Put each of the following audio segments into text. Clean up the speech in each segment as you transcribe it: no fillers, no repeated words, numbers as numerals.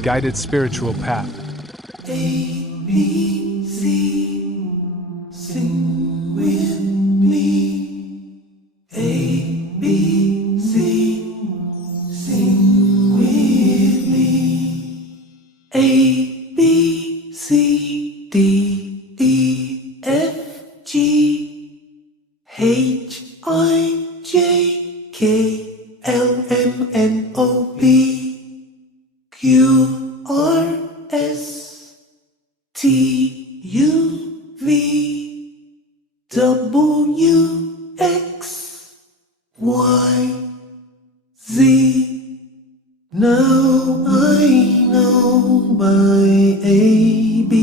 guided spiritual path. A, B, C, sing with me. A, B, C, sing with me. A, B, C, D, E, F, G, H, I, J, K, L, M, N, O, P, Q, R, S, T, U, V, W, X, Y, Z. Now I know my ABC.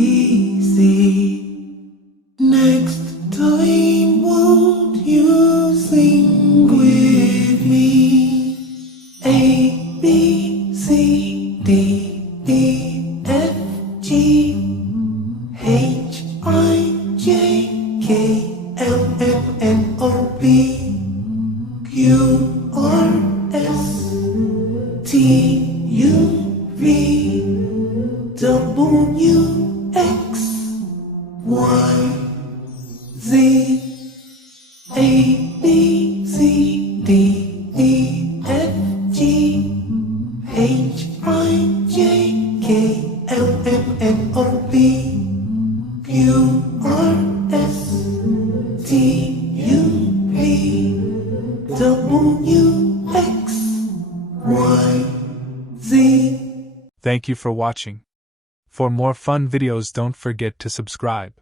Next time, won't you sing with me? A, B, C, D, E, F, G, H, I, J, K, L, M, N, O, P, Q, R, S, T, U, V, W, X, Y, Z. A, B, C, D, E, F, G, H, I, J, K, L, M, N, O, P, Q, R, S, T, U, V, W, X, Y, Z. Thank you for watching. For more fun videos, don't forget to subscribe.